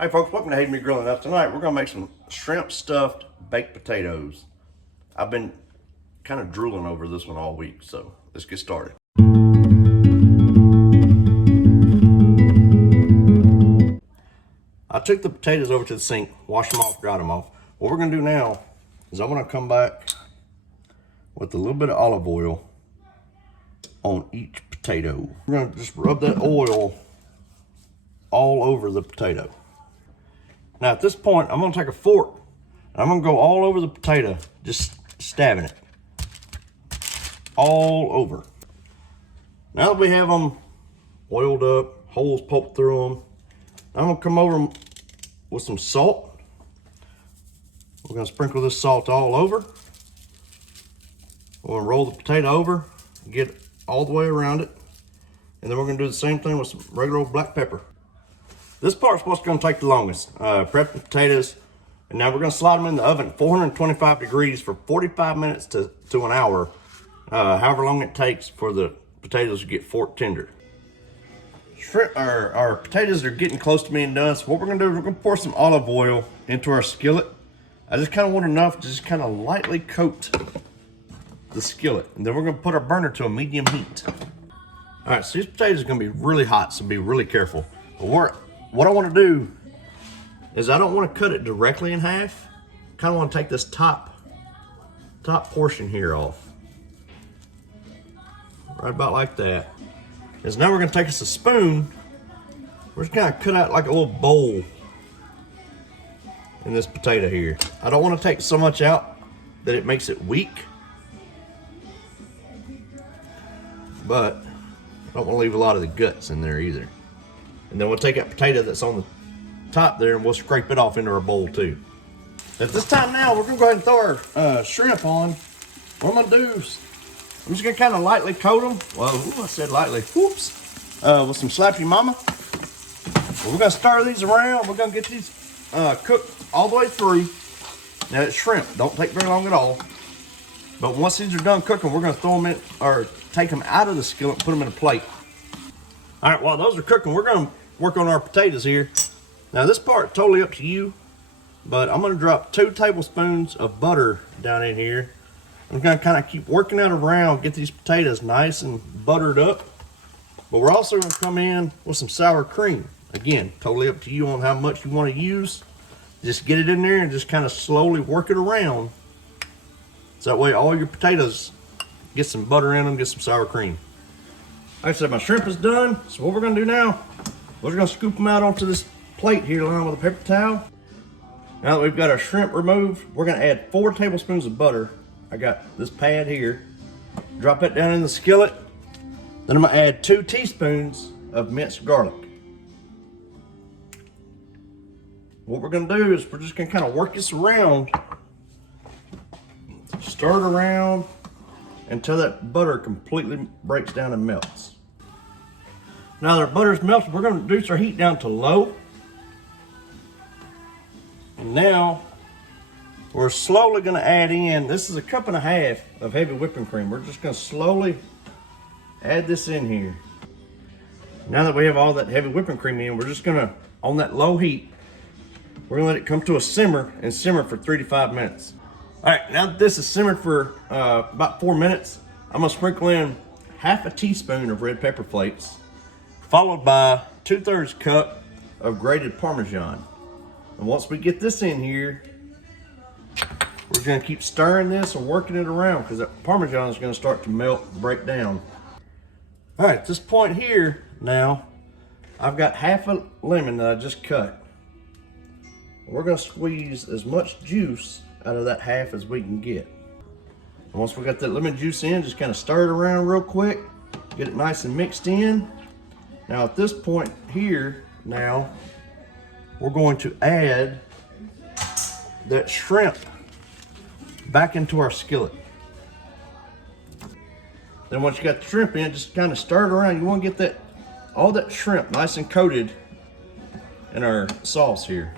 Hey folks, welcome to Hate Me Grilling Up. Tonight we're gonna make some shrimp stuffed baked potatoes. I've been kind of drooling over this one all week, so let's get started. I took the potatoes over to the sink, washed them off, dried them off. What we're gonna do now is I'm gonna come back with a little bit of olive oil on each potato. We're gonna just rub that oil all over the potato. Now at this point, I'm gonna take a fork and I'm gonna go all over the potato, just stabbing it all over. Now that we have them oiled up, holes poked through them, I'm gonna come over with some salt. We're gonna sprinkle this salt all over. We're gonna roll the potato over, get it all the way around it, and then we're gonna do the same thing with some regular old black pepper. This part's what's gonna take the longest. Prep the potatoes, and now we're gonna slide them in the oven at 425 degrees for 45 minutes to an hour, however long it takes for the potatoes to get fork tender. Our potatoes are getting close to being done, so what we're gonna do is we're gonna pour some olive oil into our skillet. I just kind of want enough to just kind of lightly coat the skillet, and then we're gonna put our burner to a medium heat. All right, so these potatoes are gonna be really hot, so be really careful. But what I want to do is I don't want to cut it directly in half. Kind of want to take this top portion here off. Right about like that. Because now we're going to take us a spoon. We're just kind of cut out like a little bowl in this potato here. I don't want to take so much out that it makes it weak. But I don't want to leave a lot of the guts in there either. And then we'll take that potato that's on the top there and we'll scrape it off into our bowl too. At this time now, we're gonna go ahead and throw our shrimp on. What I'm gonna do is, I'm just gonna kind of lightly coat them. Well, I said lightly, whoops. With some Slappy Mama. We're gonna stir these around. We're gonna get these cooked all the way through. Now it's shrimp, don't take very long at all. But once these are done cooking, we're gonna throw them in, or take them out of the skillet and put them in a plate. All right, while those are cooking, we're gonna work on our potatoes here. Now this part totally up to you, but I'm gonna drop 2 tablespoons of butter down in here. I'm gonna kind of keep working that around, get these potatoes nice and buttered up. But we're also gonna come in with some sour cream. Again, totally up to you on how much you wanna use. Just get it in there and just kind of slowly work it around. So that way all your potatoes get some butter in them, get some sour cream. Like I said, my shrimp is done. So what we're gonna do now, we're gonna scoop them out onto this plate here along with a paper towel. Now that we've got our shrimp removed, we're gonna add 4 tablespoons of butter. I got this pad here. Drop that down in the skillet. Then I'm gonna add 2 teaspoons of minced garlic. What we're gonna do is we're just gonna kind of work this around. Stir it around until that butter completely breaks down and melts. Now that our butter's melted, we're gonna reduce our heat down to low. And now, we're slowly gonna add in, this is a 1.5 cups of heavy whipping cream. We're just gonna slowly add this in here. Now that we have all that heavy whipping cream in, we're just gonna, on that low heat, we're gonna let it come to a simmer and simmer for 3 to 5 minutes. All right, now that this is simmered for about 4 minutes, I'm gonna sprinkle in 1/2 teaspoon of red pepper flakes, followed by 2/3 cup of grated Parmesan. And once we get this in here, we're gonna keep stirring this and working it around because that Parmesan is gonna start to melt and break down. All right, at this point here, now, I've got 1/2 a lemon that I just cut. We're gonna squeeze as much juice out of that 1/2 as we can get. And once we got that lemon juice in, just kind of stir it around real quick, get it nice and mixed in. Now at this point here, now, we're going to add that shrimp back into our skillet. Then once you got the shrimp in, just kind of stir it around. You want to get all that shrimp nice and coated in our sauce here.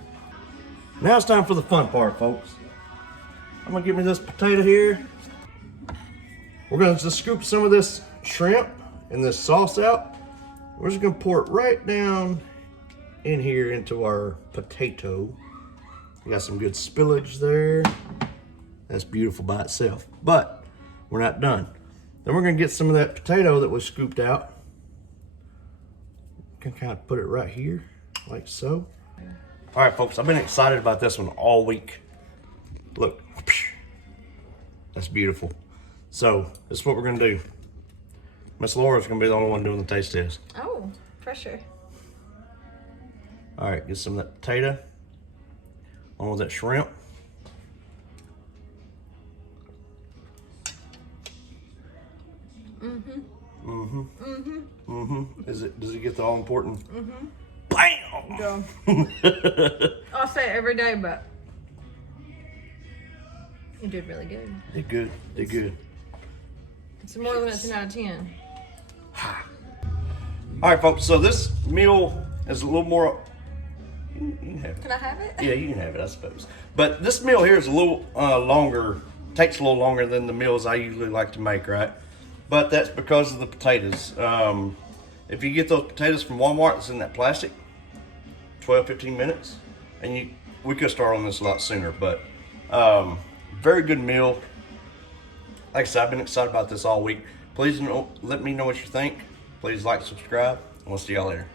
Now it's time for the fun part, folks. I'm gonna give me this potato here. We're gonna just scoop some of this shrimp and this sauce out. We're just gonna pour it right down in here into our potato. We got some good spillage there. That's beautiful by itself, but we're not done. Then we're gonna get some of that potato that was scooped out. Can kind of put it right here, like so. All right, folks, I've been excited about this one all week. Look, that's beautiful. So this is what we're gonna do. Miss Laura's gonna be the only one doing the taste test. Oh, pressure. All right, get some of that potato. On with that shrimp. Does it get the all important? Bam! Go. I'll say it every day, but you did really good. Did good. Did good. It's more than a 10 out of 10. All right, folks. So this meal is a little more. You can have it. Can I have it? Yeah, you can have it, I suppose. But this meal here is a little longer. Takes a little longer than the meals I usually like to make, right? But that's because of the potatoes. If you get those potatoes from Walmart, it's in that plastic. 12-15 minutes, and we could start on this a lot sooner. But very good meal. Like I said, I've been excited about this all week. Please let me know what you think. Please like, subscribe, and we'll see y'all later.